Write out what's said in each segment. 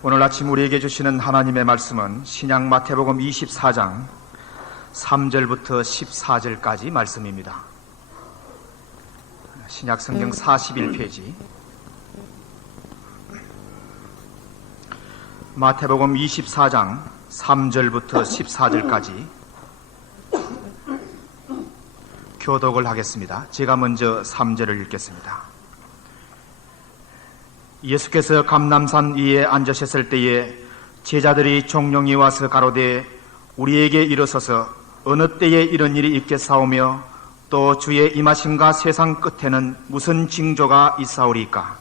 오늘 아침 우리에게 주시는 하나님의 말씀은 신약 마태복음 24장 3절부터 14절까지 말씀입니다. 신약 성경 41페이지 마태복음 24장 3절부터 14절까지 교독을 하겠습니다. 제가 먼저 3절을 읽겠습니다. 예수께서 감람산 위에 앉으셨을 때에 제자들이 종용이 와서 가로되 우리에게 일어서서 어느 때에 이런 일이 있겠사오며 또 주의 임하심과 세상 끝에는 무슨 징조가 있사오리까?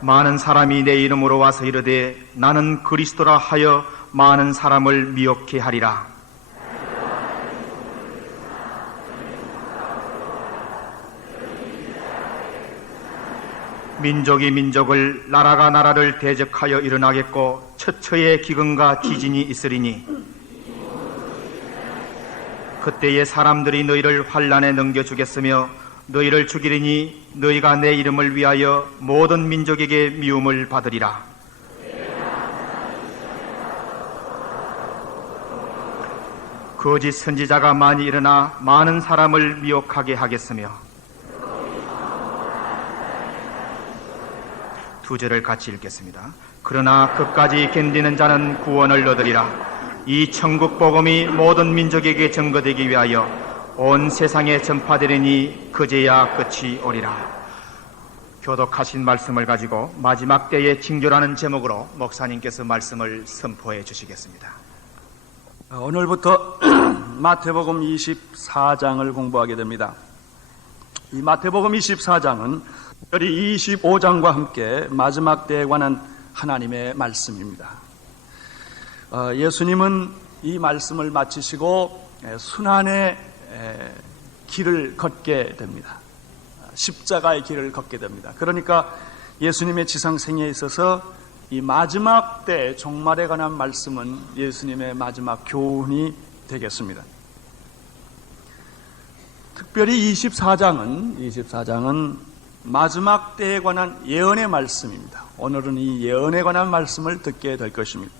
많은 사람이 내 이름으로 와서 이르되 나는 그리스도라 하여 많은 사람을 미혹케 하리라. 민족이 민족을, 나라가 나라를 대적하여 일어나겠고 처처에 기근과 지진이 있으리니 그때에 사람들이 너희를 환난에 넘겨주겠으며 너희를 죽이리니 너희가 내 이름을 위하여 모든 민족에게 미움을 받으리라. 거짓 선지자가 많이 일어나 많은 사람을 미혹하게 하겠으며 2절을 같이 읽겠습니다. 그러나 끝까지 견디는 자는 구원을 얻으리라. 이 천국 복음이 모든 민족에게 증거되기 위하여 온 세상에 전파되리니 그제야 끝이 오리라. 교독하신 말씀을 가지고 마지막 때의 징조라는 제목으로 목사님께서 말씀을 선포해 주시겠습니다. 오늘부터 마태복음 24장을 공부하게 됩니다. 이 마태복음 24장은 특별히 25장과 함께 마지막 때에 관한 하나님의 말씀입니다. 예수님은 이 말씀을 마치시고 순환의 길을 걷게 됩니다. 십자가의 길을 걷게 됩니다. 그러니까 예수님의 지상생애에 있어서 이 마지막 때 종말에 관한 말씀은 예수님의 마지막 교훈이 되겠습니다. 특별히 24장은 마지막 때에 관한 예언의 말씀입니다. 오늘은 이 예언에 관한 말씀을 듣게 될 것입니다.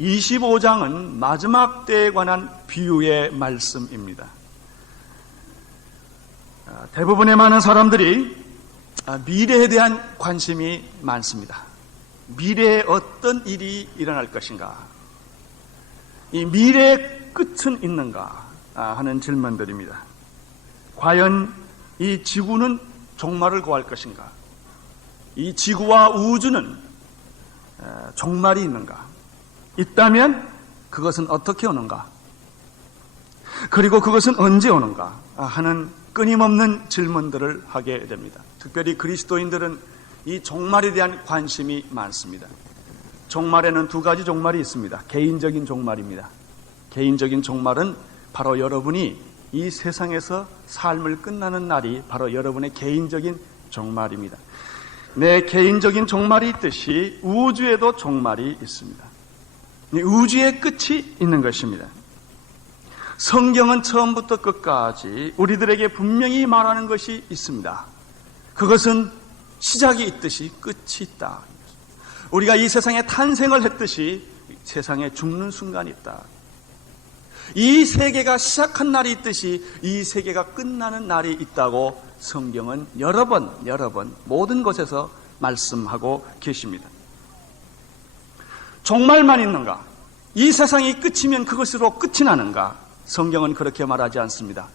25장은 마지막 때에 관한 비유의 말씀입니다. 대부분의 많은 사람들이 미래에 대한 관심이 많습니다. 미래에 어떤 일이 일어날 것인가? 이 미래의 끝은 있는가? 하는 질문들입니다. 과연 이 지구는 종말을 고할 것인가? 이 지구와 우주는 종말이 있는가? 있다면 그것은 어떻게 오는가? 그리고 그것은 언제 오는가? 하는 끊임없는 질문들을 하게 됩니다. 특별히 그리스도인들은 이 종말에 대한 관심이 많습니다. 종말에는 두 가지 종말이 있습니다. 개인적인 종말입니다. 개인적인 종말은 바로 여러분이 이 세상에서 삶을 끝나는 날이 바로 여러분의 개인적인 종말입니다. 내 개인적인 종말이 있듯이 우주에도 종말이 있습니다. 우주의 끝이 있는 것입니다. 성경은 처음부터 끝까지 우리들에게 분명히 말하는 것이 있습니다. 그것은 시작이 있듯이 끝이 있다. 우리가 이 세상에 탄생을 했듯이 세상에 죽는 순간이 있다. 이 세계가 시작한 날이 있듯이 이 세계가 끝나는 날이 있다고 성경은 여러 번 모든 곳에서 말씀하고 계십니다. 종말만 있는가? 이 세상이 끝이면 그것으로 끝이 나는가? 성경은 그렇게 말하지 않습니다.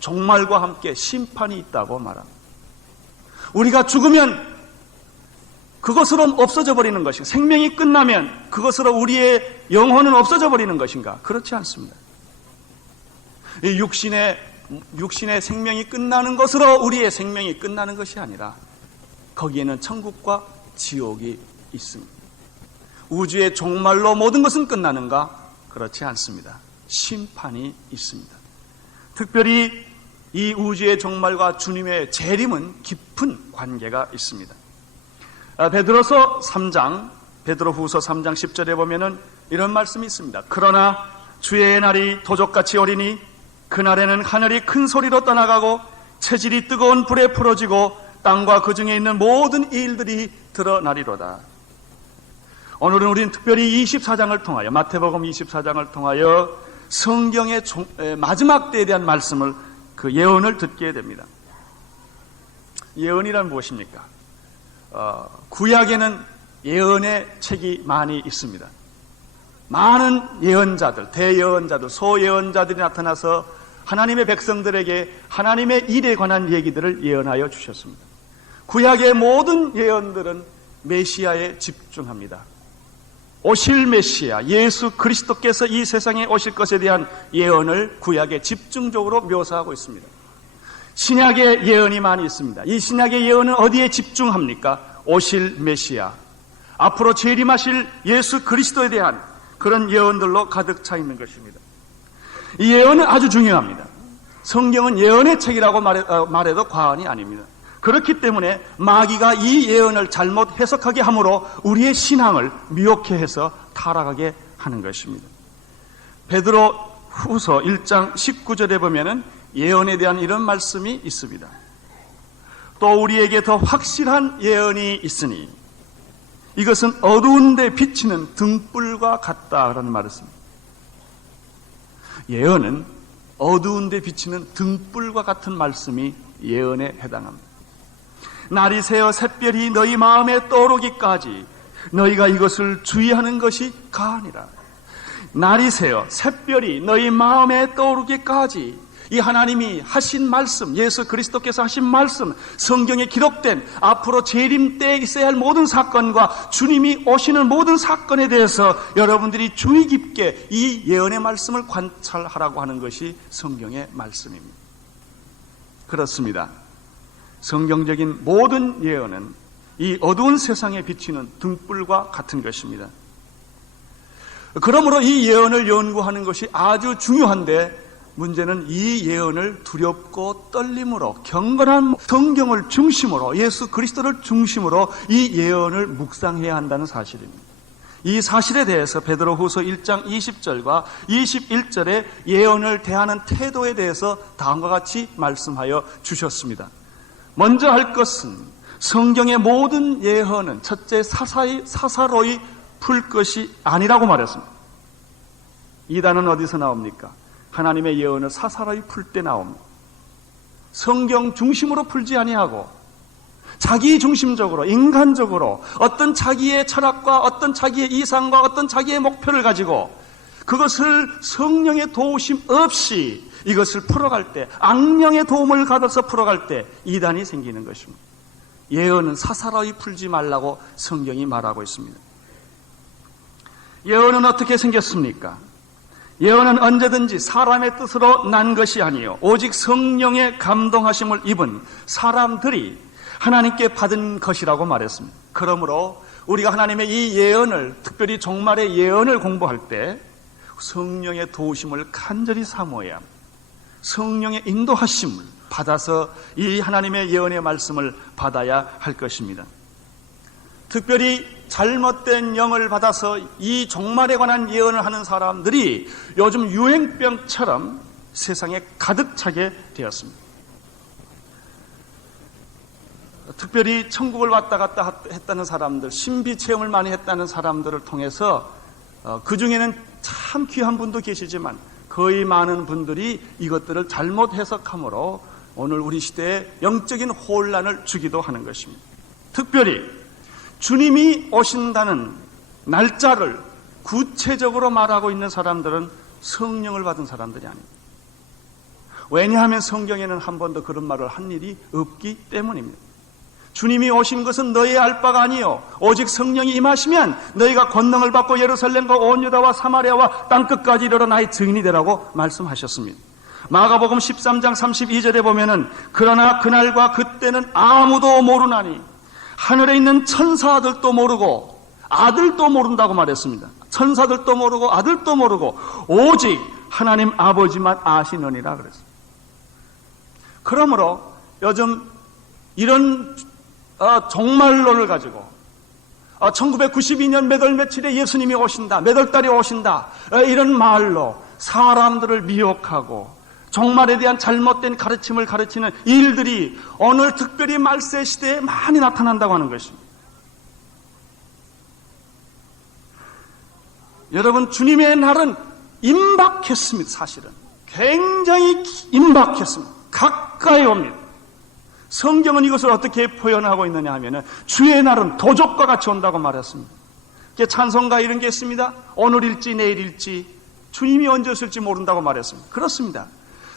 종말과 함께 심판이 있다고 말합니다. 우리가 죽으면 그것으로 없어져 버리는 것인가? 생명이 끝나면 그것으로 우리의 영혼은 없어져 버리는 것인가? 그렇지 않습니다. 이 육신의 생명이 끝나는 것으로 우리의 생명이 끝나는 것이 아니라 거기에는 천국과 지옥이 있습니다. 우주의 종말로 모든 것은 끝나는가? 그렇지 않습니다. 심판이 있습니다. 특별히 이 우주의 종말과 주님의 재림은 깊은 관계가 있습니다. 베드로후서 3장 10절에 보면은 이런 말씀이 있습니다. 그러나 주의 날이 도적같이 오리니 그날에는 하늘이 큰 소리로 떠나가고 체질이 뜨거운 불에 풀어지고 땅과 그 중에 있는 모든 일들이 드러나리로다. 오늘은 우리는 특별히 24장을 통하여, 마태복음 24장을 통하여 성경의 마지막 때에 대한 말씀을, 그 예언을 듣게 됩니다. 예언이란 무엇입니까? 구약에는 예언의 책이 많이 있습니다. 많은 예언자들, 대예언자들, 소예언자들이 나타나서 하나님의 백성들에게 하나님의 일에 관한 얘기들을 예언하여 주셨습니다. 구약의 모든 예언들은 메시아에 집중합니다. 오실 메시아, 예수 그리스도께서 이 세상에 오실 것에 대한 예언을 구약에 집중적으로 묘사하고 있습니다. 신약의 예언이 많이 있습니다. 이 신약의 예언은 어디에 집중합니까? 오실 메시아, 앞으로 재림하실 예수 그리스도에 대한 그런 예언들로 가득 차 있는 것입니다. 이 예언은 아주 중요합니다. 성경은 예언의 책이라고 말해도 과언이 아닙니다. 그렇기 때문에 마귀가 이 예언을 잘못 해석하게 함으로 우리의 신앙을 미혹해 해서 타락하게 하는 것입니다. 베드로 후서 1장 19절에 보면은 예언에 대한 이런 말씀이 있습니다. 또 우리에게 더 확실한 예언이 있으니 이것은 어두운 데 비치는 등불과 같다라는 말을 씁니다. 예언은 어두운 데 비치는 등불과 같은 말씀이 예언에 해당합니다. 날이 새어 샛별이 너희 마음에 떠오르기까지 너희가 이것을 주의하는 것이 가하니라. 날이 새어 샛별이 너희 마음에 떠오르기까지 이 하나님이 하신 말씀, 예수 그리스도께서 하신 말씀, 성경에 기록된 앞으로 재림 때에 있어야 할 모든 사건과 주님이 오시는 모든 사건에 대해서 여러분들이 주의 깊게 이 예언의 말씀을 관찰하라고 하는 것이 성경의 말씀입니다. 그렇습니다. 성경적인 모든 예언은 이 어두운 세상에 비치는 등불과 같은 것입니다. 그러므로 이 예언을 연구하는 것이 아주 중요한데, 문제는 이 예언을 두렵고 떨림으로, 경건한 성경을 중심으로, 예수 그리스도를 중심으로 이 예언을 묵상해야 한다는 사실입니다. 이 사실에 대해서 베드로후서 1장 20절과 21절의 예언을 대하는 태도에 대해서 다음과 같이 말씀하여 주셨습니다. 먼저 할 것은 성경의 모든 예언은 첫째 사사로이 풀 것이 아니라고 말했습니다. 이 단어는 어디서 나옵니까? 하나님의 예언을 사사로이 풀 때 나옵니다. 성경 중심으로 풀지 아니하고 자기 중심적으로, 인간적으로 어떤 자기의 철학과 어떤 자기의 이상과 어떤 자기의 목표를 가지고 그것을 성령의 도우심 없이 이것을 풀어갈 때, 악령의 도움을 받아서 풀어갈 때 이단이 생기는 것입니다. 예언은 사사로이 풀지 말라고 성경이 말하고 있습니다. 예언은 어떻게 생겼습니까? 예언은 언제든지 사람의 뜻으로 난 것이 아니요 오직 성령의 감동하심을 입은 사람들이 하나님께 받은 것이라고 말했습니다. 그러므로 우리가 하나님의 이 예언을, 특별히 종말의 예언을 공부할 때 성령의 도우심을 간절히 사모해야 합니다. 성령의 인도하심을 받아서 이 하나님의 예언의 말씀을 받아야 할 것입니다. 특별히 잘못된 영을 받아서 이 종말에 관한 예언을 하는 사람들이 요즘 유행병처럼 세상에 가득 차게 되었습니다. 특별히 천국을 왔다 갔다 했다는 사람들, 신비 체험을 많이 했다는 사람들을 통해서 그 중에는 참 귀한 분도 계시지만 거의 많은 분들이 이것들을 잘못 해석함으로 오늘 우리 시대에 영적인 혼란을 주기도 하는 것입니다. 특별히 주님이 오신다는 날짜를 구체적으로 말하고 있는 사람들은 성령을 받은 사람들이 아닙니다. 왜냐하면 성경에는 한 번도 그런 말을 한 일이 없기 때문입니다. 주님이 오신 것은 너희의 알 바가 아니요 오직 성령이 임하시면 너희가 권능을 받고 예루살렘과 온 유다와 사마리아와 땅끝까지 이르러 나의 증인이 되라고 말씀하셨습니다. 마가복음 13장 32절에 보면은 그러나 그날과 그때는 아무도 모르나니 하늘에 있는 천사들도 모르고 아들도 모른다고 말했습니다. 천사들도 모르고 아들도 모르고 오직 하나님 아버지만 아시느니라 그랬습니다. 그러므로 요즘 이런 종말론을 가지고 1992년 몇 월 며칠에 예수님이 오신다, 몇 월 달에 오신다, 이런 말로 사람들을 미혹하고 종말에 대한 잘못된 가르침을 가르치는 일들이 오늘 특별히 말세 시대에 많이 나타난다고 하는 것입니다. 여러분, 주님의 날은 임박했습니다. 사실은 굉장히 임박했습니다. 가까이 옵니다. 성경은 이것을 어떻게 표현하고 있느냐 하면은 주의 날은 도적과 같이 온다고 말했습니다. 찬송가 이런 게 있습니다. 오늘일지 내일일지 주님이 언제 오실지 모른다고 말했습니다. 그렇습니다.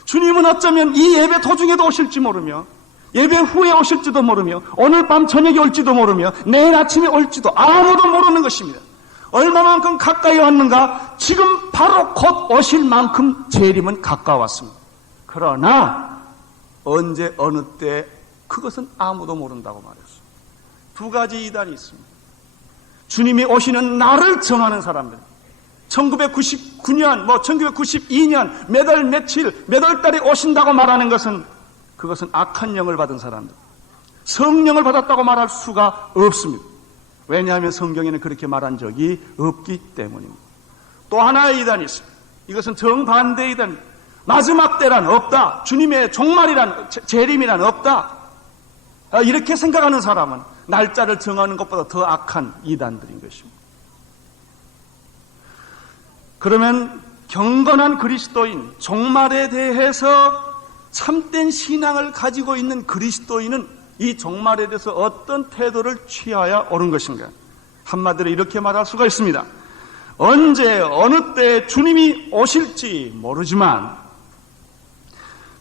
주님은 어쩌면 이 예배 도중에도 오실지 모르며 예배 후에 오실지도 모르며 오늘 밤 저녁에 올지도 모르며 내일 아침에 올지도 아무도 모르는 것입니다. 얼마만큼 가까이 왔는가? 지금 바로 곧 오실 만큼 재림은 가까웠습니다. 그러나 언제 어느 때 그것은 아무도 모른다고 말했어요. 두 가지 이단이 있습니다. 주님이 오시는 날을 정하는 사람들, 1999년, 1992년, 몇 월 며칠, 몇 월 달에 오신다고 말하는 것은 그것은 악한 영을 받은 사람들, 성령을 받았다고 말할 수가 없습니다. 왜냐하면 성경에는 그렇게 말한 적이 없기 때문입니다. 또 하나의 이단이 있습니다. 이것은 정반대의 이단입니다. 마지막 때란 없다. 주님의 종말이란, 재림이란 없다. 이렇게 생각하는 사람은 날짜를 정하는 것보다 더 악한 이단들인 것입니다. 그러면 경건한 그리스도인, 종말에 대해서 참된 신앙을 가지고 있는 그리스도인은 이 종말에 대해서 어떤 태도를 취해야 옳은 것인가? 한마디로 이렇게 말할 수가 있습니다. 언제 어느 때 주님이 오실지 모르지만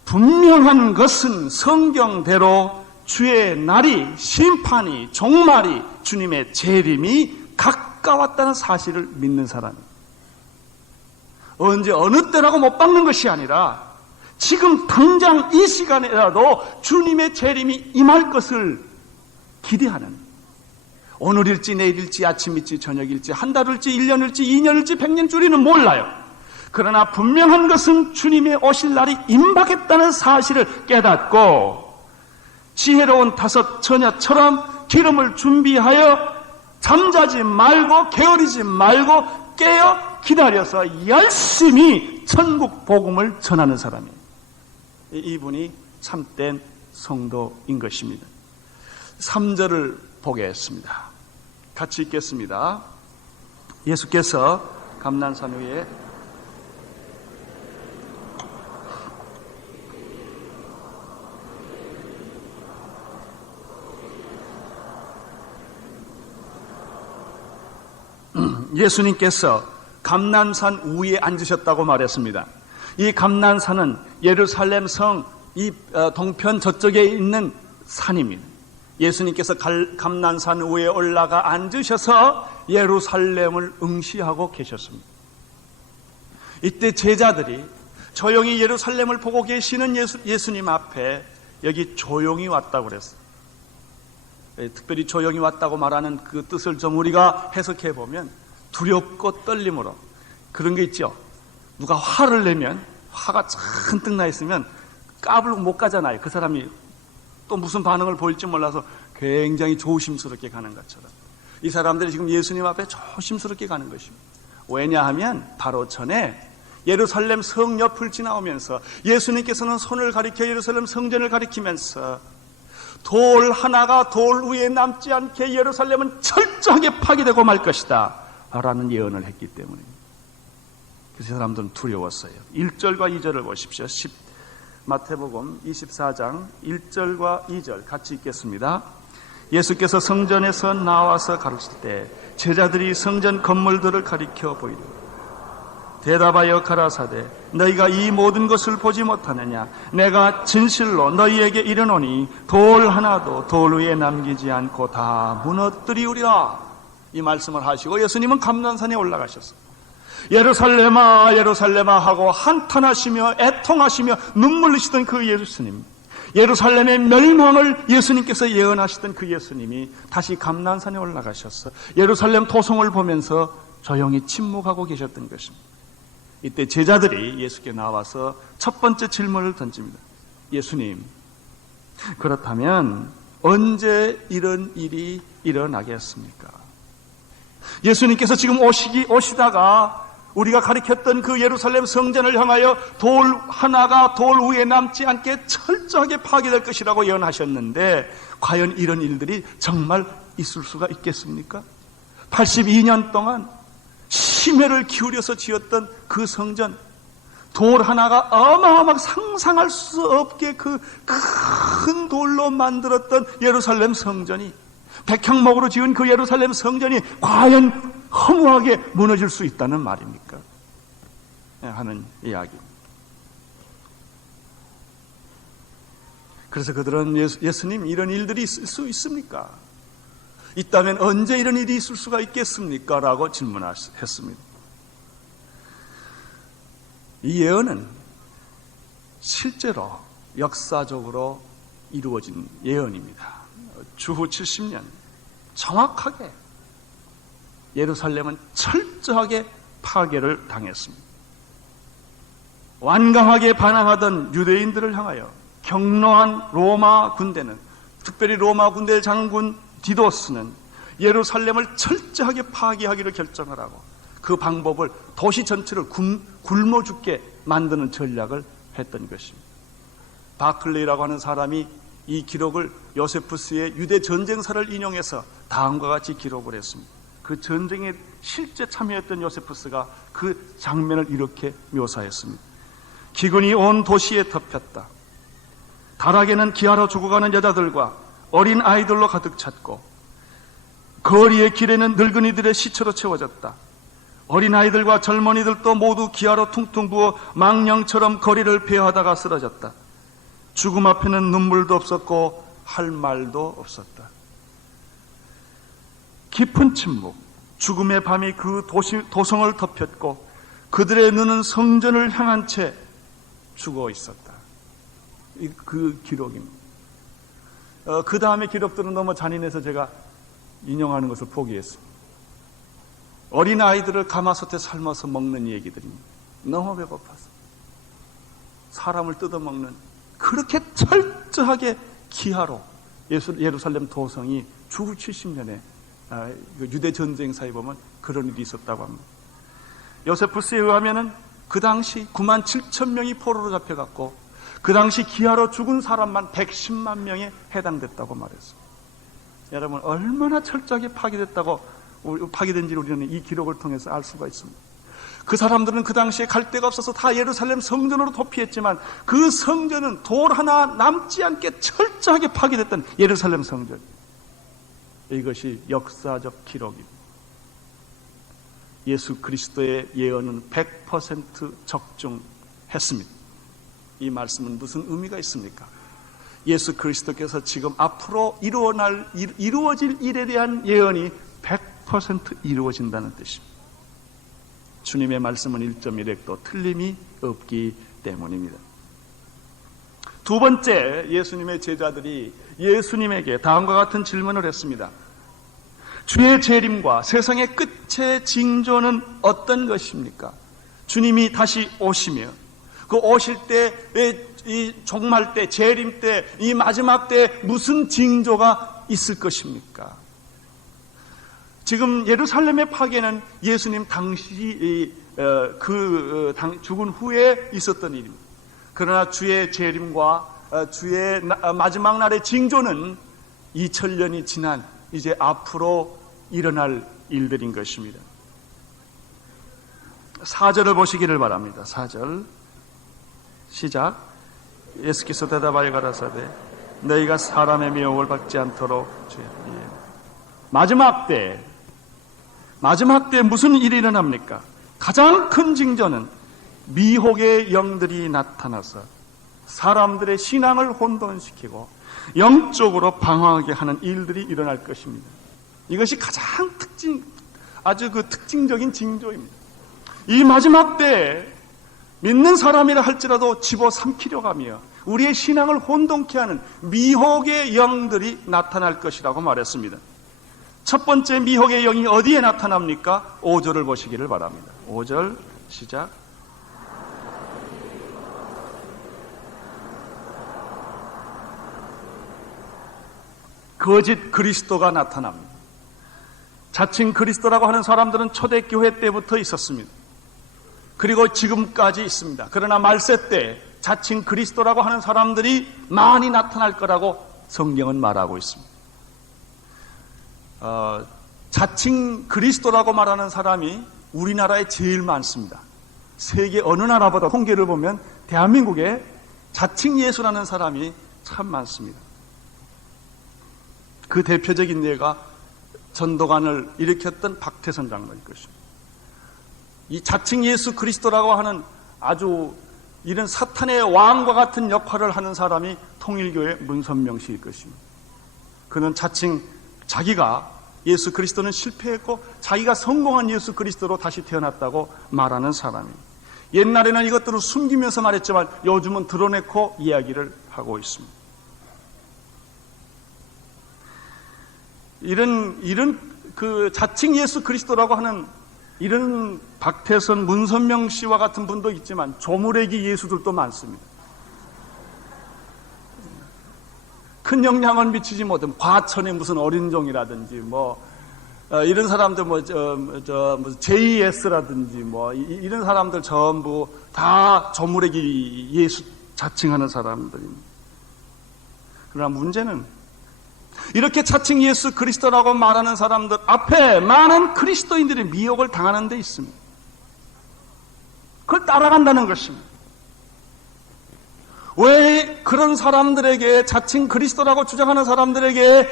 분명한 것은 성경대로 주의 날이, 심판이, 종말이, 주님의 재림이 가까웠다는 사실을 믿는 사람입니다. 언제 어느 때라고 못 박는 것이 아니라 지금 당장 이 시간에라도 주님의 재림이 임할 것을 기대하는, 오늘일지 내일일지 아침일지 저녁일지 한 달일지 1년일지 2년일지 100년 줄이는 몰라요. 그러나 분명한 것은 주님의 오실 날이 임박했다는 사실을 깨닫고 지혜로운 다섯 처녀처럼 기름을 준비하여 잠자지 말고 게으르지 말고 깨어 기다려서 열심히 천국 복음을 전하는 사람이에요. 이분이 참된 성도인 것입니다. 3절을 보겠습니다. 같이 읽겠습니다. 예수께서 감난산 위에 예수님께서 감난산 위에 앉으셨다고 말했습니다. 이 감난산은 예루살렘 성 이 동편 저쪽에 있는 산입니다. 예수님께서 감난산 위에 올라가 앉으셔서 예루살렘을 응시하고 계셨습니다. 이때 제자들이 조용히 예루살렘을 보고 계시는 예수님 앞에 여기 조용히 왔다고 그랬어요. 특별히 조용히 왔다고 말하는 그 뜻을 좀 우리가 해석해 보면 두렵고 떨림으로, 그런 게 있죠. 누가 화를 내면, 화가 잔뜩 나 있으면 까불고 못 가잖아요. 그 사람이 또 무슨 반응을 보일지 몰라서 굉장히 조심스럽게 가는 것처럼 이 사람들이 지금 예수님 앞에 조심스럽게 가는 것입니다. 왜냐하면 바로 전에 예루살렘 성 옆을 지나오면서 예수님께서는 손을 가리켜 예루살렘 성전을 가리키면서 돌 하나가 돌 위에 남지 않게 예루살렘은 철저하게 파괴되고 말 것이다 라는 예언을 했기 때문입니다. 그래서 사람들은 두려웠어요. 1절과 2절을 보십시오. 마태복음 24장 1절과 2절 같이 읽겠습니다. 예수께서 성전에서 나와서 가르칠 때 제자들이 성전 건물들을 가리켜 보이되 대답하여 가라사대 너희가 이 모든 것을 보지 못하느냐? 내가 진실로 너희에게 이르노니 돌 하나도 돌 위에 남기지 않고 다 무너뜨리우리라. 이 말씀을 하시고 예수님은 감난산에 올라가셨습니다. 예루살렘아 예루살렘아 하고 한탄하시며 애통하시며 눈물 흘리시던 그 예수님, 예루살렘의 멸망을 예수님께서 예언하시던 그 예수님이 다시 감난산에 올라가셔서 예루살렘 도성을 보면서 조용히 침묵하고 계셨던 것입니다. 이때 제자들이 예수께 나와서 첫 번째 질문을 던집니다. 예수님, 그렇다면 언제 이런 일이 일어나겠습니까? 예수님께서 지금 오시다가 우리가 가리켰던 그 예루살렘 성전을 향하여 돌 하나가 돌 위에 남지 않게 철저하게 파괴될 것이라고 예언하셨는데 과연 이런 일들이 정말 있을 수가 있겠습니까? 82년 동안 심혈을 기울여서 지었던 그 성전, 돌 하나가 어마어마하게 상상할 수 없게 그 큰 돌로 만들었던 예루살렘 성전이, 백향목으로 지은 그 예루살렘 성전이 과연 허무하게 무너질 수 있다는 말입니까? 하는 이야기입니다. 그래서 그들은 예수님, 이런 일들이 있을 수 있습니까? 있다면 언제 이런 일이 있을 수가 있겠습니까? 라고 질문했습니다. 이 예언은 실제로 역사적으로 이루어진 예언입니다. 주후 70년 정확하게 예루살렘은 철저하게 파괴를 당했습니다. 완강하게 반항하던 유대인들을 향하여 격노한 로마 군대는, 특별히 로마 군대 장군 디도스는 예루살렘을 철저하게 파괴하기로 결정을 하고 그 방법을 도시 전체를 굶어 죽게 만드는 전략을 했던 것입니다. 바클레이라고 하는 사람이 이 기록을 요세푸스의 유대 전쟁사를 인용해서 다음과 같이 기록을 했습니다. 그 전쟁에 실제 참여했던 요세푸스가 그 장면을 이렇게 묘사했습니다. 기근이 온 도시에 덮였다. 다락에는 기아로 죽어가는 여자들과 어린 아이들로 가득 찼고 거리의 길에는 늙은이들의 시체로 채워졌다. 어린아이들과 젊은이들도 모두 기아로 퉁퉁 부어 망령처럼 거리를 배회하다가 쓰러졌다. 죽음 앞에는 눈물도 없었고 할 말도 없었다. 깊은 침묵, 죽음의 밤이 그 도성을 덮였고 그들의 눈은 성전을 향한 채 죽어 있었다. 그 기록입니다. 그 다음에 기록들은 너무 잔인해서 제가 인용하는 것을 포기했습니다. 어린아이들을 가마솥에 삶아서 먹는 얘기들입니다. 너무 배고파서 사람을 뜯어먹는, 그렇게 철저하게 기하로 예루살렘 도성이 주후 70년에 유대 전쟁사에 보면 그런 일이 있었다고 합니다. 요세푸스에 의하면은 그 당시 9만 7천 명이 포로로 잡혀갔고 그 당시 기하로 죽은 사람만 110만 명에 해당됐다고 말했어요. 여러분, 얼마나 철저하게 파괴된지를 우리는 이 기록을 통해서 알 수가 있습니다. 그 사람들은 그 당시에 갈 데가 없어서 다 예루살렘 성전으로 도피했지만 그 성전은 돌 하나 남지 않게 철저하게 파괴됐던 예루살렘 성전. 이것이 역사적 기록입니다. 예수 그리스도의 예언은 100% 적중했습니다. 이 말씀은 무슨 의미가 있습니까? 예수 그리스도께서 지금 앞으로 이루어질 일에 대한 예언이 100% 이루어진다는 뜻입니다. 주님의 말씀은 1.1획도 틀림이 없기 때문입니다. 두 번째, 예수님의 제자들이 예수님에게 다음과 같은 질문을 했습니다. 주의 재림과 세상의 끝의 징조는 어떤 것입니까? 주님이 다시 오시며 그 오실 때, 이 종말 때, 재림 때, 이 마지막 때 무슨 징조가 있을 것입니까? 지금 예루살렘의 파괴는 예수님 당시 죽은 후에 있었던 일입니다. 그러나 주의 재림과 주의 마지막 날의 징조는 2000년이 지난 이제 앞으로 일어날 일들인 것입니다. 4절을 보시기를 바랍니다. 4절 시작. 예수께서 대답하여 가라사대 너희가 사람의 미혹을 받지 않도록 주의. 마지막 때 무슨 일이 일어납니까? 가장 큰 징조는 미혹의 영들이 나타나서 사람들의 신앙을 혼돈시키고 영적으로 방황하게 하는 일들이 일어날 것입니다. 이것이 가장 아주 특징적인 징조입니다. 이 마지막 때 믿는 사람이라 할지라도 집어삼키려고 하며 우리의 신앙을 혼돈케 하는 미혹의 영들이 나타날 것이라고 말했습니다. 첫 번째 미혹의 영이 어디에 나타납니까? 5절을 보시기를 바랍니다. 5절 시작. 거짓 그리스도가 나타납니다. 자칭 그리스도라고 하는 사람들은 초대교회 때부터 있었습니다. 그리고 지금까지 있습니다. 그러나 말세 때 자칭 그리스도라고 하는 사람들이 많이 나타날 거라고 성경은 말하고 있습니다. 자칭 그리스도라고 말하는 사람이 우리나라에 제일 많습니다. 세계 어느 나라보다 통계를 보면 대한민국에 자칭 예수라는 사람이 참 많습니다. 그 대표적인 예가 전도관을 일으켰던 박태선 장로일 것입니다. 이 자칭 예수 그리스도라고 하는 아주 이런 사탄의 왕과 같은 역할을 하는 사람이 통일교의 문선명 씨일 것입니다. 그는 자칭 자기가 예수 그리스도는 실패했고 자기가 성공한 예수 그리스도로 다시 태어났다고 말하는 사람입니다. 옛날에는 이것들을 숨기면서 말했지만 요즘은 드러내고 이야기를 하고 있습니다. 이런 그 자칭 예수 그리스도라고 하는 이런 박태선, 문선명 씨와 같은 분도 있지만 조무래기 예수들도 많습니다. 큰 영향을 미치지 못한 과천의 무슨 어린종이라든지 이런 사람들 JS라든지 이런 사람들 전부 다 조무래기 예수 자칭하는 사람들입니다. 그러나 문제는 이렇게 자칭 예수 그리스도라고 말하는 사람들 앞에 많은 그리스도인들이 미혹을 당하는 데 있습니다. 그걸 따라간다는 것입니다. 왜 그런 사람들에게, 자칭 그리스도라고 주장하는 사람들에게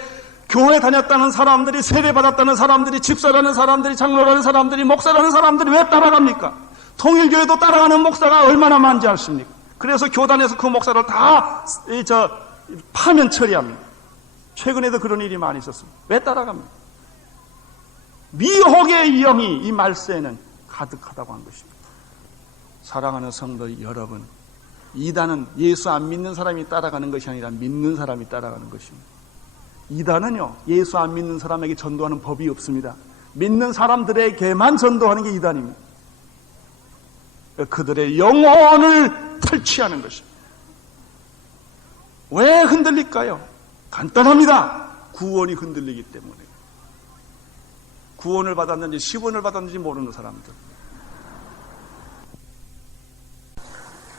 교회 다녔다는 사람들이, 세례받았다는 사람들이, 집사라는 사람들이, 장로라는 사람들이, 목사라는 사람들이 왜 따라갑니까? 통일교회도 따라가는 목사가 얼마나 많지 않습니까? 그래서 교단에서 그 목사를 다 파면 처리합니다. 최근에도 그런 일이 많이 있었습니다. 왜 따라갑니까? 미혹의 영이 이 말세에는 가득하다고 한 것입니다. 사랑하는 성도 여러분, 이단은 예수 안 믿는 사람이 따라가는 것이 아니라 믿는 사람이 따라가는 것입니다. 이단은요, 예수 안 믿는 사람에게 전도하는 법이 없습니다. 믿는 사람들에게만 전도하는 게 이단입니다. 그들의 영혼을 탈취하는 것입니다. 왜 흔들릴까요? 간단합니다. 구원이 흔들리기 때문에. 구원을 받았는지 10원을 받았는지 모르는 사람들.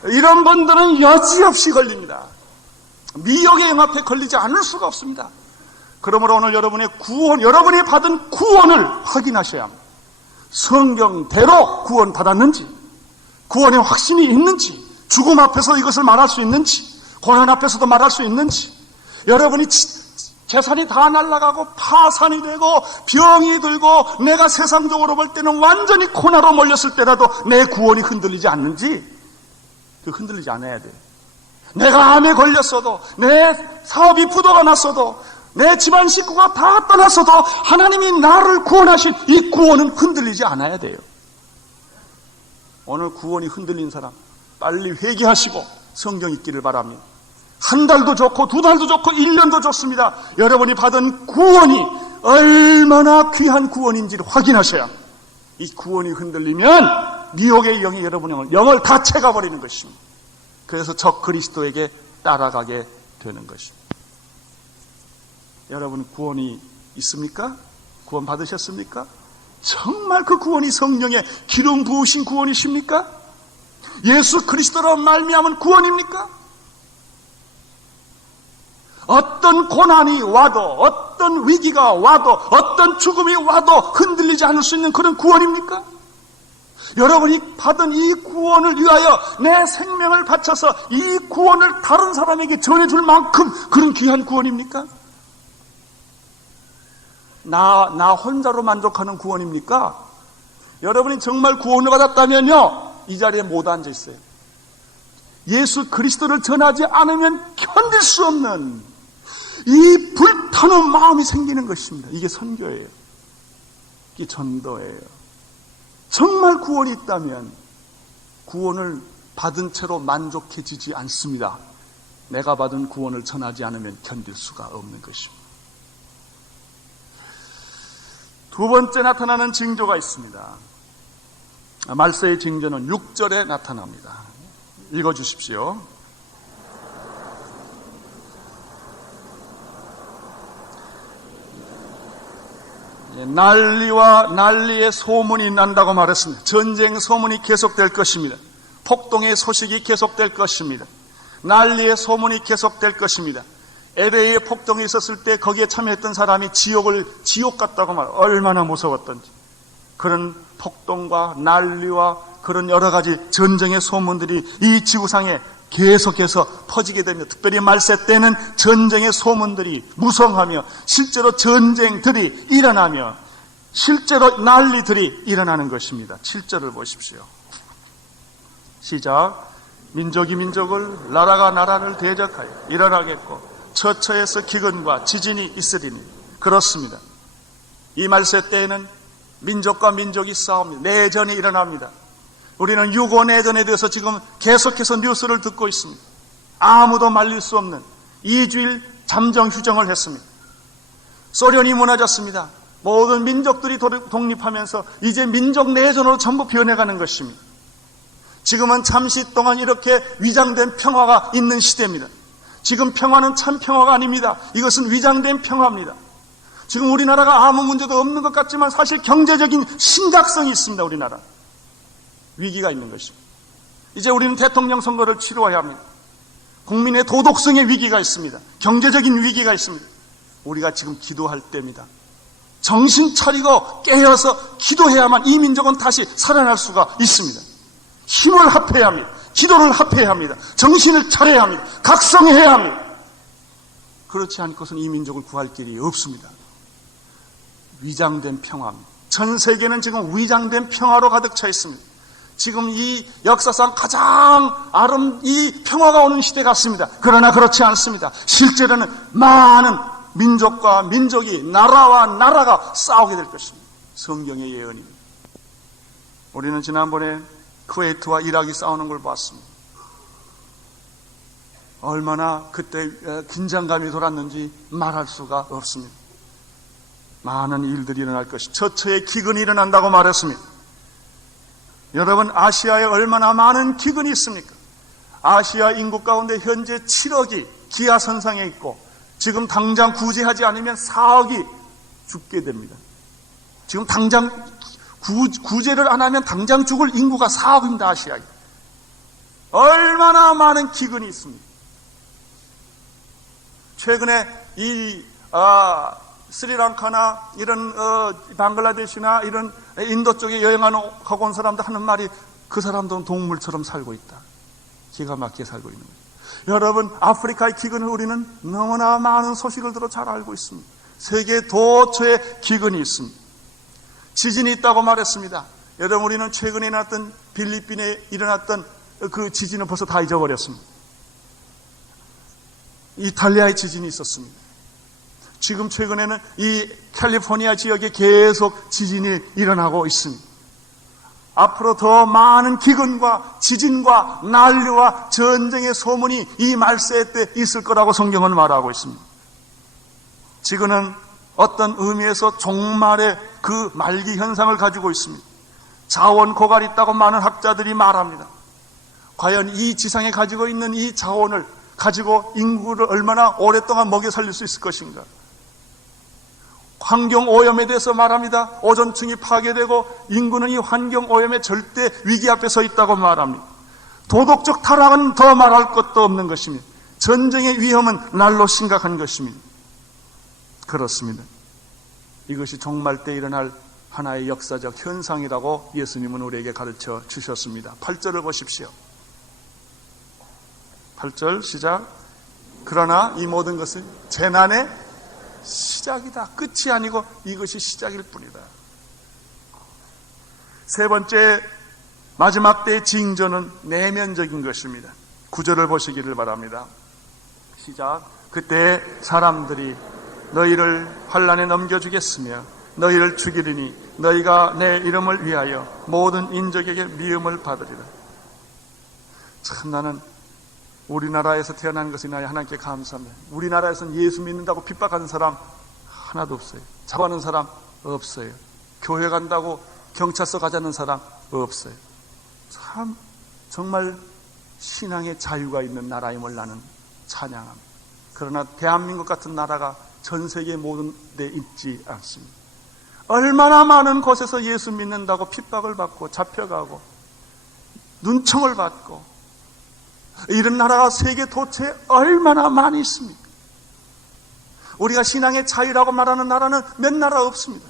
이런 분들은 여지없이 걸립니다. 미혹의 영 앞에 걸리지 않을 수가 없습니다. 그러므로 오늘 여러분의 구원, 여러분이 받은 구원을 확인하셔야 합니다. 성경대로 구원 받았는지, 구원의 확신이 있는지, 죽음 앞에서 이것을 말할 수 있는지, 고난 앞에서도 말할 수 있는지, 여러분이 재산이 다 날아가고 파산이 되고 병이 들고 내가 세상적으로 볼 때는 완전히 코너로 몰렸을 때라도 내 구원이 흔들리지 않는지, 흔들리지 않아야 돼요. 내가 암에 걸렸어도, 내 사업이 부도가 났어도, 내 집안 식구가 다 떠났어도 하나님이 나를 구원하신 이 구원은 흔들리지 않아야 돼요. 오늘 구원이 흔들린 사람 빨리 회개하시고 성경 읽기를 바랍니다. 한 달도 좋고 두 달도 좋고 1년도 좋습니다. 여러분이 받은 구원이 얼마나 귀한 구원인지를 확인하셔야 합니다. 이 구원이 흔들리면 미혹의 영이 여러분의 영을 다 채가버리는 것입니다. 그래서 적 그리스도에게 따라가게 되는 것입니다. 여러분 구원이 있습니까? 구원 받으셨습니까? 정말 그 구원이 성령의 기름 부으신 구원이십니까? 예수 그리스도로 말미암은 구원입니까? 어떤 고난이 와도, 어떤 위기가 와도, 어떤 죽음이 와도 흔들리지 않을 수 있는 그런 구원입니까? 여러분이 받은 이 구원을 위하여 내 생명을 바쳐서 이 구원을 다른 사람에게 전해줄 만큼 그런 귀한 구원입니까? 나 혼자로 만족하는 구원입니까? 여러분이 정말 구원을 받았다면요, 이 자리에 못 앉아 있어요. 예수 그리스도를 전하지 않으면 견딜 수 없는 이 불타는 마음이 생기는 것입니다. 이게 선교예요. 이게 전도예요. 정말 구원이 있다면 구원을 받은 채로 만족해지지 않습니다. 내가 받은 구원을 전하지 않으면 견딜 수가 없는 것입니다. 두 번째 나타나는 징조가 있습니다. 말세의 징조는 6절에 나타납니다. 읽어주십시오. 난리와 난리의 소문이 난다고 말했습니다. 전쟁 소문이 계속될 것입니다. 폭동의 소식이 계속될 것입니다. 난리의 소문이 계속될 것입니다. LA에 폭동이 있었을 때 거기에 참여했던 사람이 지옥 같다고 말, 얼마나 무서웠던지. 그런 폭동과 난리와 그런 여러 가지 전쟁의 소문들이 이 지구상에 계속해서 퍼지게 됩니다. 특별히 말세 때는 전쟁의 소문들이 무성하며 실제로 전쟁들이 일어나며 실제로 난리들이 일어나는 것입니다. 7절을 보십시오. 시작. 민족이 민족을, 나라가 나라를 대적하여 일어나겠고 처처에서 기근과 지진이 있으리니. 그렇습니다. 이 말세 때에는 민족과 민족이 싸웁니다. 내전이 일어납니다. 우리는 유고 내전에 대해서 지금 계속해서 뉴스를 듣고 있습니다. 아무도 말릴 수 없는 2주일 잠정 휴정을 했습니다. 소련이 무너졌습니다. 모든 민족들이 독립하면서 이제 민족 내전으로 전부 변해가는 것입니다. 지금은 잠시 동안 이렇게 위장된 평화가 있는 시대입니다. 지금 평화는 참 평화가 아닙니다. 이것은 위장된 평화입니다. 지금 우리나라가 아무 문제도 없는 것 같지만 사실 경제적인 심각성이 있습니다. 우리나라 위기가 있는 것입니다. 이제 우리는 대통령 선거를 치러야 합니다. 국민의 도덕성의 위기가 있습니다. 경제적인 위기가 있습니다. 우리가 지금 기도할 때입니다. 정신 차리고 깨어서 기도해야만 이 민족은 다시 살아날 수가 있습니다. 힘을 합해야 합니다. 기도를 합해야 합니다. 정신을 차려야 합니다. 각성해야 합니다. 그렇지 않고서는 이 민족을 구할 길이 없습니다. 위장된 평화입니다. 전 세계는 지금 위장된 평화로 가득 차 있습니다. 지금 이 역사상 가장 이 평화가 오는 시대 같습니다. 그러나 그렇지 않습니다. 실제로는 많은 민족과 민족이, 나라와 나라가 싸우게 될 것입니다. 성경의 예언입니다. 우리는 지난번에 쿠웨이트와 이락이 싸우는 걸 봤습니다. 얼마나 그때 긴장감이 돌았는지 말할 수가 없습니다. 많은 일들이 일어날 것이, 처처에 기근이 일어난다고 말했습니다. 여러분, 아시아에 얼마나 많은 기근이 있습니까? 아시아 인구 가운데 현재 7억이 기아선상에 있고 지금 당장 구제하지 않으면 4억이 죽게 됩니다. 지금 당장 구제를 안 하면 당장 죽을 인구가 4억입니다. 아시아에. 얼마나 많은 기근이 있습니다. 최근에 이 스리랑카나 이런 방글라데시나 이런 인도 쪽에 여행하고 온 사람들 하는 말이, 그 사람들은 동물처럼 살고 있다. 기가 막히게 살고 있는 거예요. 여러분, 아프리카의 기근을 우리는 너무나 많은 소식을 들어 잘 알고 있습니다. 세계 도처에 기근이 있습니다. 지진이 있다고 말했습니다. 여러분, 우리는 최근에 일어났던 필리핀에 일어났던 그 지진을 벌써 다 잊어버렸습니다. 이탈리아의 지진이 있었습니다. 지금 최근에는 이 캘리포니아 지역에 계속 지진이 일어나고 있습니다. 앞으로 더 많은 기근과 지진과 난리와 전쟁의 소문이 이 말세 때 있을 거라고 성경은 말하고 있습니다. 지금은 어떤 의미에서 종말의 그 말기 현상을 가지고 있습니다. 자원 고갈이 있다고 많은 학자들이 말합니다. 과연 이 지상에 가지고 있는 이 자원을 가지고 인구를 얼마나 오랫동안 먹여 살릴 수 있을 것인가? 환경오염에 대해서 말합니다. 오존층이 파괴되고 인구는 이 환경오염의 절대 위기 앞에 서 있다고 말합니다. 도덕적 타락은 더 말할 것도 없는 것입니다. 전쟁의 위험은 날로 심각한 것입니다. 그렇습니다. 이것이 종말 때 일어날 하나의 역사적 현상이라고 예수님은 우리에게 가르쳐 주셨습니다. 8절을 보십시오. 8절 시작. 그러나 이 모든 것은 재난의 시작이다. 끝이 아니고 이것이 시작일 뿐이다. 세 번째, 마지막 때의 징조는 내면적인 것입니다. 9절을 보시기를 바랍니다. 시작. 그때 사람들이 너희를 환난에 넘겨주겠으며 너희를 죽이리니 너희가 내 이름을 위하여 모든 인적에게 미움을 받으리라. 참, 나는 우리나라에서 태어난 것이 나의 하나님께 감사합니다. 우리나라에서는 예수 믿는다고 핍박하는 사람 하나도 없어요. 잡아하는 사람 없어요. 교회 간다고 경찰서 가자는 사람 없어요. 참 정말 신앙의 자유가 있는 나라임을 나는 찬양합니다. 그러나 대한민국 같은 나라가 전 세계 모든 데 있지 않습니다. 얼마나 많은 곳에서 예수 믿는다고 핍박을 받고 잡혀가고 눈총을 받고, 이런 나라가 세계 도처에 얼마나 많이 있습니까? 우리가 신앙의 자유라고 말하는 나라는 몇 나라 없습니다.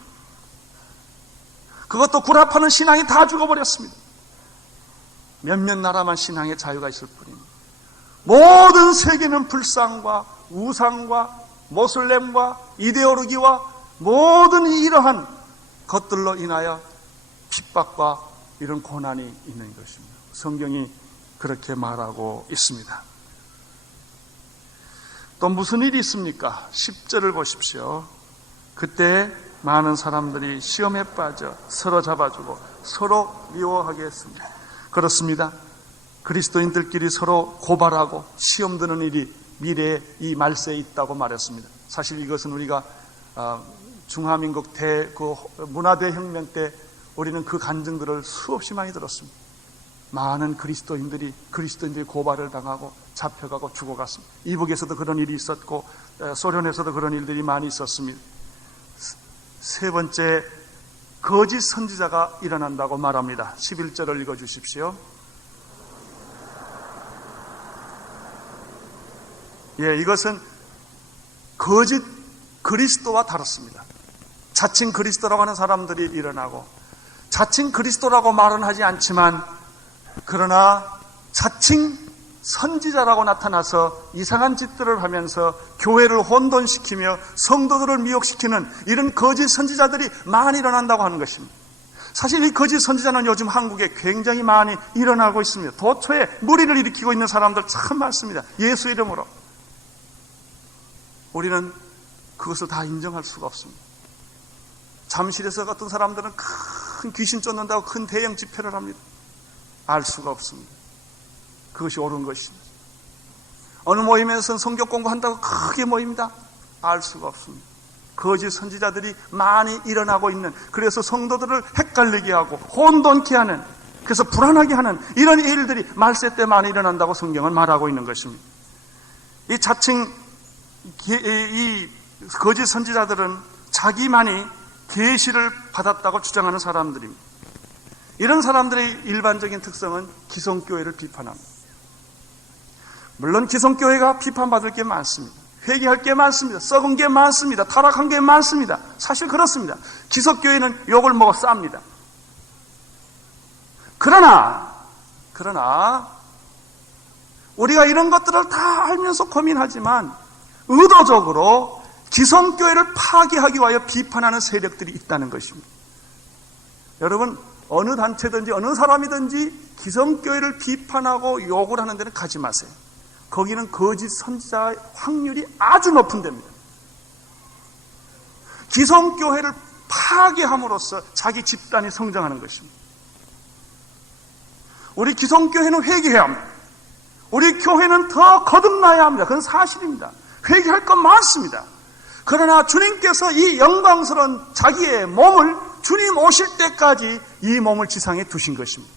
그것도 구랍하는 신앙이 다 죽어버렸습니다. 몇몇 나라만 신앙의 자유가 있을 뿐입니다. 모든 세계는 불상과 우상과 모슬렘과 이데올로기와 모든 이러한 것들로 인하여 핍박과 이런 고난이 있는 것입니다. 성경이 그렇게 말하고 있습니다. 또 무슨 일이 있습니까? 10절을 보십시오. 그때 많은 사람들이 시험에 빠져 서로 잡아주고 서로 미워하게 했습니다. 그렇습니다. 그리스도인들끼리 서로 고발하고 시험 드는 일이 미래에 이 말세에 있다고 말했습니다. 사실 이것은 우리가 중화민국 문화대혁명 때 우리는 그 간증들을 수없이 많이 들었습니다. 많은 그리스도인들이 고발을 당하고 잡혀가고 죽어갔습니다. 이북에서도 그런 일이 있었고 소련에서도 그런 일들이 많이 있었습니다. 세 번째, 거짓 선지자가 일어난다고 말합니다. 11절을 읽어주십시오. 이것은 거짓 그리스도와 다릅니다. 자칭 그리스도라고 하는 사람들이 일어나고, 자칭 그리스도라고 말은 하지 않지만 그러나 자칭 선지자라고 나타나서 이상한 짓들을 하면서 교회를 혼돈시키며 성도들을 미혹시키는 이런 거짓 선지자들이 많이 일어난다고 하는 것입니다. 사실 이 거짓 선지자는 요즘 한국에 굉장히 많이 일어나고 있습니다. 도처에 무리를 일으키고 있는 사람들 참 많습니다. 예수 이름으로. 우리는 그것을 다 인정할 수가 없습니다. 잠실에서 어떤 사람들은 큰 귀신 쫓는다고 큰 대형 집회를 합니다. 알 수가 없습니다. 그것이 옳은 것입니다. 어느 모임에서는 성경 공부한다고 크게 모입니다. 알 수가 없습니다. 거짓 선지자들이 많이 일어나고 있는, 그래서 성도들을 헷갈리게 하고 혼돈케 하는, 그래서 불안하게 하는 이런 일들이 말세 때 많이 일어난다고 성경은 말하고 있는 것입니다. 이 자칭 이 거짓 선지자들은 자기만이 계시를 받았다고 주장하는 사람들입니다. 이런 사람들의 일반적인 특성은 기성교회를 비판합니다. 물론 기성교회가 비판받을 게 많습니다. 회개할 게 많습니다. 썩은 게 많습니다. 타락한 게 많습니다. 사실 그렇습니다. 기성교회는 욕을 먹어 쌉니다. 그러나 우리가 이런 것들을 다 알면서 고민하지만 의도적으로 기성교회를 파괴하기 위하여 비판하는 세력들이 있다는 것입니다. 여러분, 어느 단체든지 어느 사람이든지 기성교회를 비판하고 욕을 하는 데는 가지 마세요. 거기는 거짓 선지자의 확률이 아주 높은 데입니다. 기성교회를 파괴함으로써 자기 집단이 성장하는 것입니다. 우리 기성교회는 회개해야 합니다. 우리 교회는 더 거듭나야 합니다. 그건 사실입니다. 회개할 것 많습니다. 그러나 주님께서 이 영광스러운 자기의 몸을 주님 오실 때까지 이 몸을 지상에 두신 것입니다.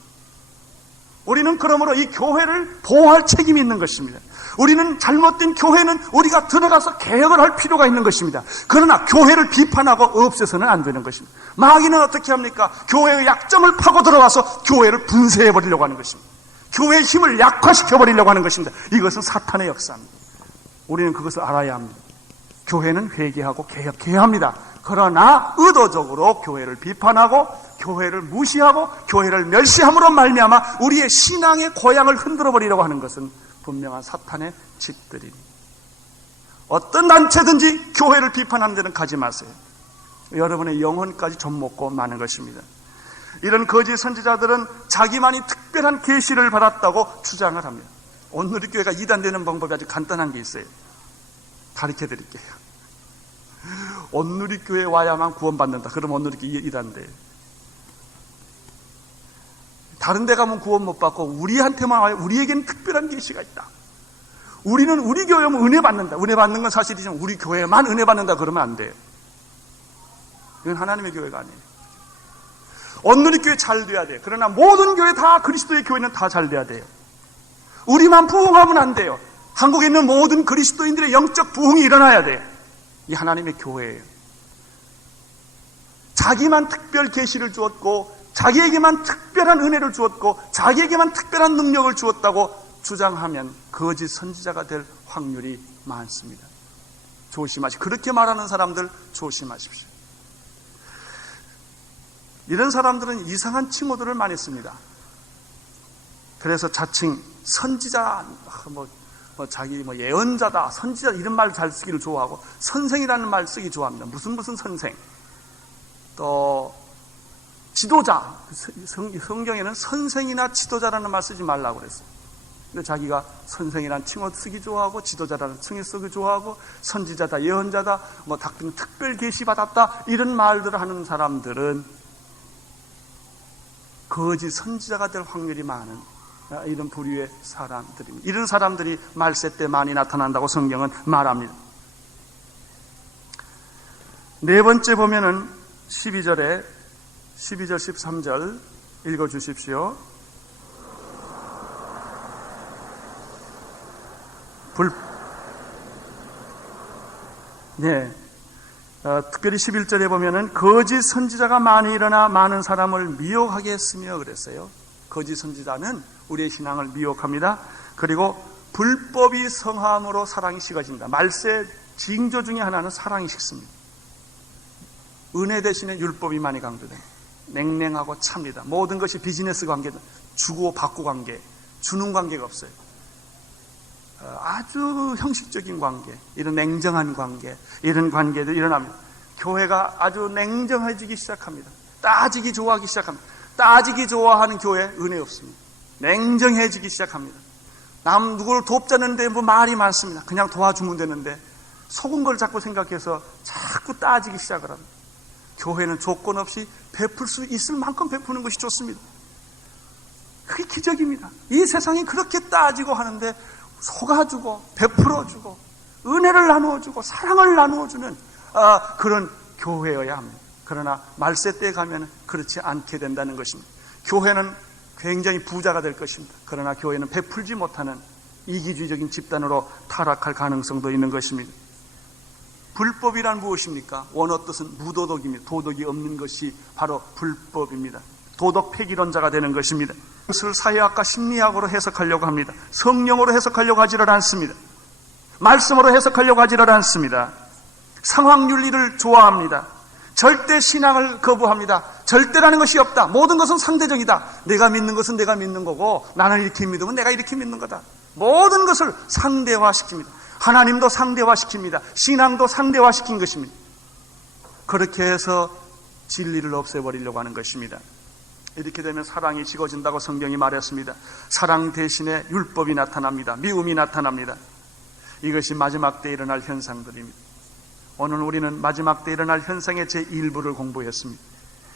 우리는 그러므로 이 교회를 보호할 책임이 있는 것입니다. 우리는 잘못된 교회는 우리가 들어가서 개혁을 할 필요가 있는 것입니다. 그러나 교회를 비판하고 없애서는 안 되는 것입니다. 마귀는 어떻게 합니까? 교회의 약점을 파고 들어와서 교회를 분쇄해버리려고 하는 것입니다. 교회의 힘을 약화시켜버리려고 하는 것입니다. 이것은 사탄의 역사입니다. 우리는 그것을 알아야 합니다. 교회는 회개하고 개혁해야 합니다. 그러나 의도적으로 교회를 비판하고 교회를 무시하고 교회를 멸시함으로 말미암아 우리의 신앙의 고향을 흔들어버리려고 하는 것은 분명한 사탄의 짓들입니다. 어떤 단체든지 교회를 비판하는 데는 가지 마세요. 여러분의 영혼까지 좀먹고 마는 것입니다. 이런 거짓 선지자들은 자기만이 특별한 계시를 받았다고 주장을 합니다. 온누리교회가 이단되는 방법이 아주 간단한 게 있어요. 가르쳐 드릴게요. 온누리교회에 와야만 구원받는다. 그럼 온누리교회 이단돼요. 다른 데 가면 구원 못 받고 우리한테만 와요. 우리에게는 특별한 계시가 있다. 우리는 우리 교회면 은혜 받는다. 은혜 받는 건 사실이지만 우리 교회만 은혜 받는다 그러면 안 돼요. 이건 하나님의 교회가 아니에요. 온누리교회 잘 돼야 돼요. 그러나 모든 교회 다 그리스도의 교회는 다 잘 돼야 돼요. 우리만 부흥하면 안 돼요. 한국에 있는 모든 그리스도인들의 영적 부흥이 일어나야 돼요. 이 하나님의 교회예요. 자기만 특별 계시를 주었고 자기에게만 특별한 은혜를 주었고 자기에게만 특별한 능력을 주었다고 주장하면 거짓 선지자가 될 확률이 많습니다. 조심하십시오. 그렇게 말하는 사람들 조심하십시오. 이런 사람들은 이상한 칭호들을 많이 씁니다. 그래서 자칭 선지자, 자기 예언자다, 선지자 이런 말 잘 쓰기를 좋아하고 선생이라는 말 쓰기 좋아합니다. 무슨 선생. 또 지도자, 성경에는 선생이나 지도자라는 말 쓰지 말라고 그랬어요. 근데 자기가 선생이라는 칭호 쓰기 좋아하고 지도자라는 칭호 쓰기 좋아하고 선지자다, 예언자다, 특별 계시 받았다 이런 말들을 하는 사람들은 거짓 선지자가 될 확률이 많은 이런 부류의 사람들입니다. 이런 사람들이 말세 때 많이 나타난다고 성경은 말합니다. 네 번째 보면은 12절 13절 읽어주십시오. 특별히 11절에 보면은 거짓 선지자가 많이 일어나 많은 사람을 미혹하게 했으며 그랬어요. 거짓 선지자는 우리의 신앙을 미혹합니다. 그리고 불법이 성함으로 사랑이 식어진다. 말세 징조 중에 하나는 사랑이 식습니다. 은혜 대신에 율법이 많이 강조됩니다. 냉랭하고 찹니다. 모든 것이 비즈니스 관계다. 주고 받고 관계, 주는 관계가 없어요. 아주 형식적인 관계, 이런 냉정한 관계, 이런 관계도 일어납니다. 교회가 아주 냉정해지기 시작합니다. 따지기 좋아하기 시작합니다. 따지기 좋아하는 교회 은혜 없습니다. 냉정해지기 시작합니다. 남 누구를 돕자는데 말이 많습니다. 그냥 도와주면 되는데 속은 걸 자꾸 생각해서 자꾸 따지기 시작을 합니다. 교회는 조건 없이 베풀 수 있을 만큼 베푸는 것이 좋습니다. 그게 기적입니다. 이 세상이 그렇게 따지고 하는데 속아주고 베풀어주고 은혜를 나누어주고 사랑을 나누어주는 그런 교회여야 합니다. 그러나 말세 때에 가면 그렇지 않게 된다는 것입니다. 교회는 굉장히 부자가 될 것입니다. 그러나 교회는 베풀지 못하는 이기주의적인 집단으로 타락할 가능성도 있는 것입니다. 불법이란 무엇입니까? 원어 뜻은 무도덕입니다. 도덕이 없는 것이 바로 불법입니다. 도덕 폐기론자가 되는 것입니다. 그것을 사회학과 심리학으로 해석하려고 합니다. 성령으로 해석하려고 하지를 않습니다. 말씀으로 해석하려고 하지를 않습니다. 상황윤리를 좋아합니다. 절대 신앙을 거부합니다. 절대라는 것이 없다. 모든 것은 상대적이다. 내가 믿는 것은 내가 믿는 거고 나는 이렇게 믿으면 내가 이렇게 믿는 거다. 모든 것을 상대화시킵니다. 하나님도 상대화시킵니다. 신앙도 상대화시킨 것입니다. 그렇게 해서 진리를 없애버리려고 하는 것입니다. 이렇게 되면 사랑이 식어진다고 성경이 말했습니다. 사랑 대신에 율법이 나타납니다. 미움이 나타납니다. 이것이 마지막 때 일어날 현상들입니다. 오늘 우리는 마지막 때 일어날 현상의 제1부를 공부했습니다.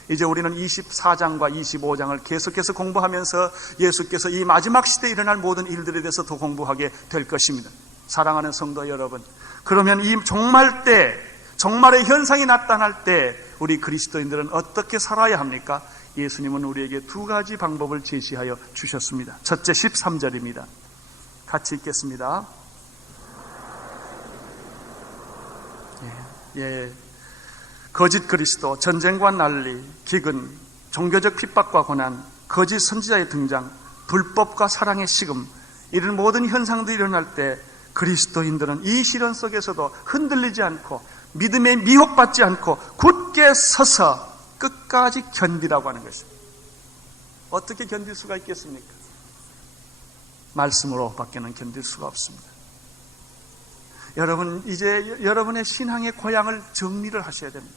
이제 우리는 24장과 25장을 계속해서 공부하면서 예수께서 이 마지막 시대에 일어날 모든 일들에 대해서 더 공부하게 될 것입니다. 사랑하는 성도 여러분, 그러면 이 종말 때, 종말의 현상이 나타날 때 우리 그리스도인들은 어떻게 살아야 합니까? 예수님은 우리에게 두 가지 방법을 제시하여 주셨습니다. 첫째 13절입니다. 같이 읽겠습니다. 거짓 그리스도, 전쟁과 난리, 기근, 종교적 핍박과 고난, 거짓 선지자의 등장, 불법과 사랑의 식음, 이런 모든 현상들이 일어날 때 그리스도인들은 이 시련 속에서도 흔들리지 않고 믿음에 미혹받지 않고 굳게 서서 끝까지 견디라고 하는 것입니다. 어떻게 견딜 수가 있겠습니까? 말씀으로 밖에는 견딜 수가 없습니다. 여러분, 이제 여러분의 신앙의 고향을 정리를 하셔야 됩니다.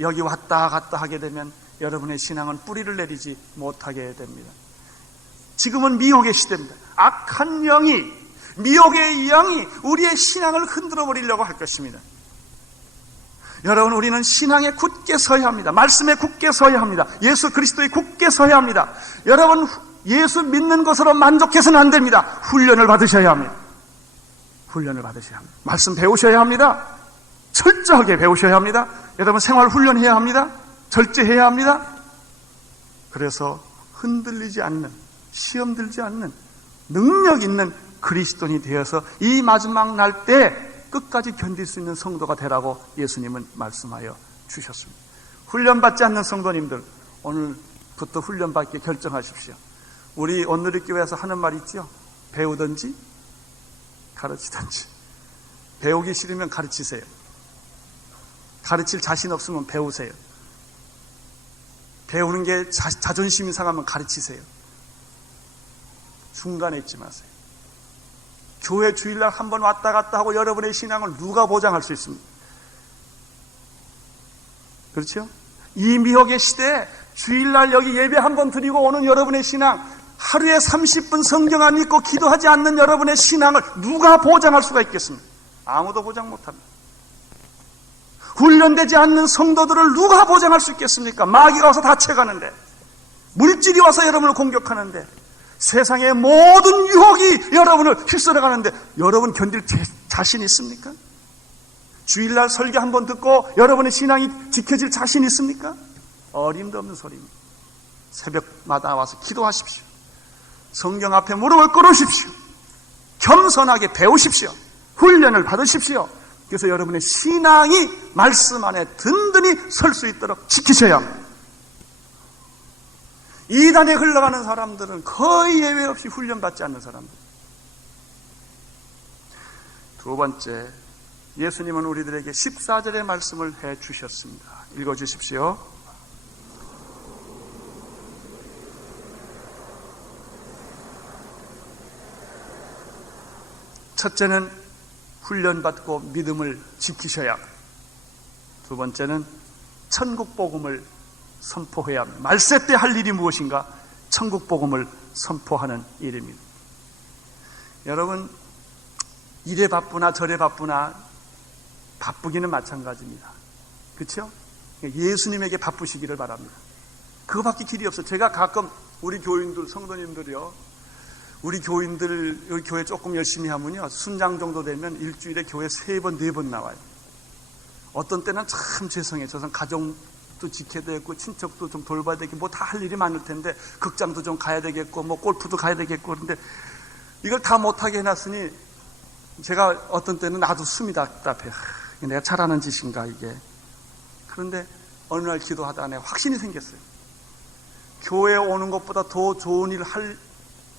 여기 왔다 갔다 하게 되면 여러분의 신앙은 뿌리를 내리지 못하게 됩니다. 지금은 미혹의 시대입니다. 악한 영이, 미혹의 영이 우리의 신앙을 흔들어 버리려고 할 것입니다. 여러분, 우리는 신앙에 굳게 서야 합니다. 말씀에 굳게 서야 합니다. 예수 그리스도에 굳게 서야 합니다. 여러분, 예수 믿는 것으로 만족해서는 안 됩니다. 훈련을 받으셔야 합니다. 훈련을 받으셔야 합니다. 말씀 배우셔야 합니다. 철저하게 배우셔야 합니다. 여러분, 생활 훈련해야 합니다. 절제해야 합니다. 그래서 흔들리지 않는, 시험 들지 않는 능력 있는 그리스도인이 되어서 이 마지막 날 때 끝까지 견딜 수 있는 성도가 되라고 예수님은 말씀하여 주셨습니다. 훈련받지 않는 성도님들, 오늘부터 훈련받게 결정하십시오. 우리 온누리교회에서 하는 말 있죠? 배우든지 가르치든지. 배우기 싫으면 가르치세요. 가르칠 자신 없으면 배우세요. 배우는 게 자존심이 상하면 가르치세요. 중간에 있지 마세요. 교회 주일날 한 번 왔다 갔다 하고 여러분의 신앙을 누가 보장할 수 있습니까? 그렇죠? 이 미혹의 시대에 주일날 여기 예배 한 번 드리고 오는 여러분의 신앙, 하루에 30분 성경 안 읽고 기도하지 않는 여러분의 신앙을 누가 보장할 수가 있겠습니까? 아무도 보장 못합니다. 훈련되지 않는 성도들을 누가 보장할 수 있겠습니까? 마귀가 와서 다쳐가는데, 물질이 와서 여러분을 공격하는데, 세상의 모든 유혹이 여러분을 휩쓸어가는데 여러분 견딜 자신 있습니까? 주일날 설교 한번 듣고 여러분의 신앙이 지켜질 자신 있습니까? 어림도 없는 소리입니다. 새벽마다 와서 기도하십시오. 성경 앞에 무릎을 꿇으십시오. 겸손하게 배우십시오. 훈련을 받으십시오. 그래서 여러분의 신앙이 말씀 안에 든든히 설 수 있도록 지키셔야 합니다. 이단에 흘러가는 사람들은 거의 예외 없이 훈련받지 않는 사람들. 두 번째, 예수님은 우리들에게 14절의 말씀을 해 주셨습니다. 읽어 주십시오. 첫째는 훈련받고 믿음을 지키셔야 합니다. 두 번째는 천국 복음을 선포해야 합니다. 말세 때 할 일이 무엇인가? 천국 복음을 선포하는 일입니다. 여러분, 이래 바쁘나 저래 바쁘나 바쁘기는 마찬가지입니다. 그렇죠? 예수님에게 바쁘시기를 바랍니다. 그거밖에 길이 없어요. 제가 가끔 우리 교인들, 성도님들이요, 우리 교인들 여기 교회 조금 열심히 하면요, 순장 정도 되면 일주일에 교회 3번, 4번 나와요. 어떤 때는 참 죄송해요. 저는 가정도 지켜야 되겠고 친척도 좀 돌봐야 되겠고 뭐 다 할 일이 많을 텐데, 극장도 좀 가야 되겠고 뭐 골프도 가야 되겠고, 그런데 이걸 다 못하게 해놨으니 제가 어떤 때는 나도 숨이 답답해요. 내가 잘하는 짓인가 이게. 그런데 어느 날 기도하다 내가 확신이 생겼어요. 교회에 오는 것보다 더 좋은 일 할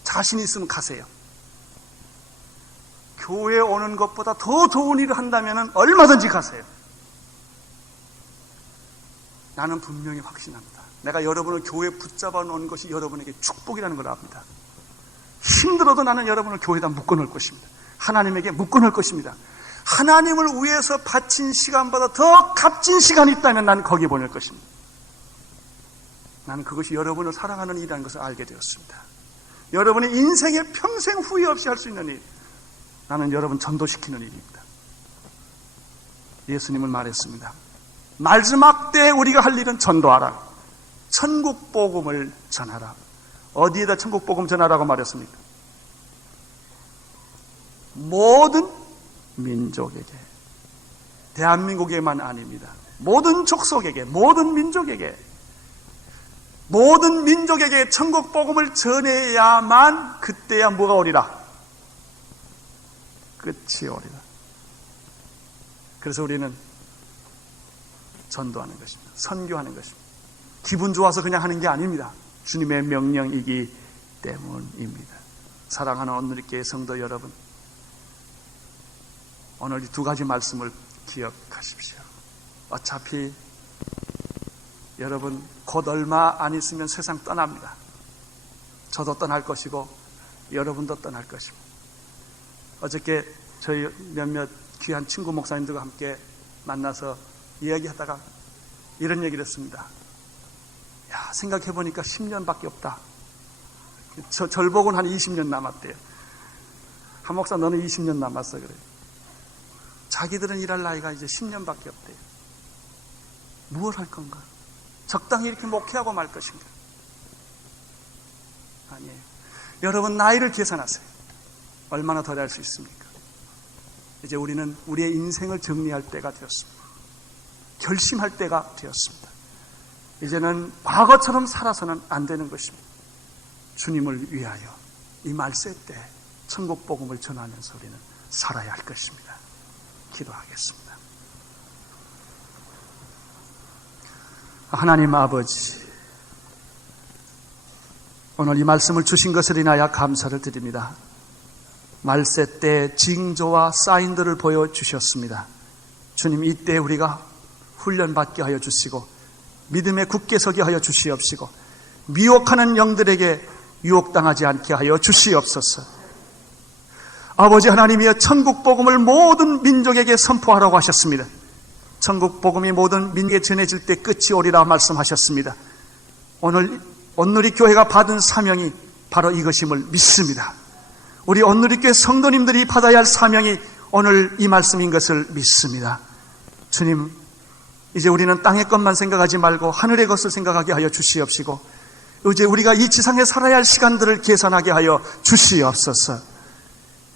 자신이 있으면 가세요. 교회에 오는 것보다 더 좋은 일을 한다면 얼마든지 가세요. 나는 분명히 확신합니다. 내가 여러분을 교회에 붙잡아 놓은 것이 여러분에게 축복이라는 걸 압니다. 힘들어도 나는 여러분을 교회에다 묶어놓을 것입니다. 하나님에게 묶어놓을 것입니다. 하나님을 위해서 바친 시간보다 더 값진 시간이 있다면 나는 거기에 보낼 것입니다. 나는 그것이 여러분을 사랑하는 일이라는 것을 알게 되었습니다. 여러분의 인생에 평생 후회 없이 할 수 있는 일, 나는 여러분 전도시키는 일입니다. 예수님은 말했습니다. 마지막 때에 우리가 할 일은 전도하라. 천국 복음을 전하라. 어디에다 천국 복음 전하라고 말했습니까? 모든 민족에게, 대한민국에만 아닙니다. 모든 족속에게, 모든 민족에게, 모든 민족에게 천국 복음을 전해야만 그때야 뭐가 오리라? 끝이 오리라. 그래서 우리는 전도하는 것입니다. 선교하는 것입니다. 기분 좋아서 그냥 하는 게 아닙니다. 주님의 명령이기 때문입니다. 사랑하는 온누리교회 성도 여러분, 오늘 이 두 가지 말씀을 기억하십시오. 어차피 여러분 곧 얼마 안 있으면 세상 떠납니다. 저도 떠날 것이고 여러분도 떠날 것입니다. 어저께 저희 몇몇 귀한 친구 목사님들과 함께 만나서 이야기하다가 이런 얘기를 했습니다. 야, 생각해보니까 10년밖에 없다. 절복은 한 20년 남았대요. 한 목사 너는 20년 남았어 그래요. 자기들은 일할 나이가 이제 10년밖에 없대요. 무엇 할 건가? 적당히 이렇게 목회하고 말 것인가? 아니에요. 여러분 나이를 계산하세요. 얼마나 더 할 수 있습니까? 이제 우리는 우리의 인생을 정리할 때가 되었습니다. 결심할 때가 되었습니다. 이제는 과거처럼 살아서는 안 되는 것입니다. 주님을 위하여 이 말세 때 천국 복음을 전하면서 우리는 살아야 할 것입니다. 기도하겠습니다. 하나님 아버지, 오늘 이 말씀을 주신 것을 인하여 감사를 드립니다. 말세 때 징조와 사인들을 보여주셨습니다. 주님, 이때 우리가 훈련받게 하여 주시고 믿음에 굳게 서게 하여 주시옵시고 미혹하는 영들에게 유혹당하지 않게 하여 주시옵소서. 아버지 하나님이여, 천국 복음을 모든 민족에게 선포하라고 하셨습니다. 천국 복음이 모든 민족에 전해질 때 끝이 오리라 말씀하셨습니다. 오늘 온누리 교회가 받은 사명이 바로 이것임을 믿습니다. 우리 온누리 교회 성도님들이 받아야 할 사명이 오늘 이 말씀인 것을 믿습니다. 주님, 이제 우리는 땅의 것만 생각하지 말고 하늘의 것을 생각하게 하여 주시옵시고 이제 우리가 이 지상에 살아야 할 시간들을 계산하게 하여 주시옵소서.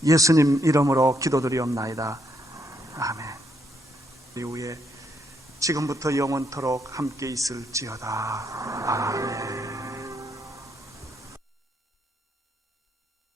예수님 이름으로 기도드리옵나이다. 아멘. 이후에 지금부터 영원토록 함께 있을지어다. 아멘.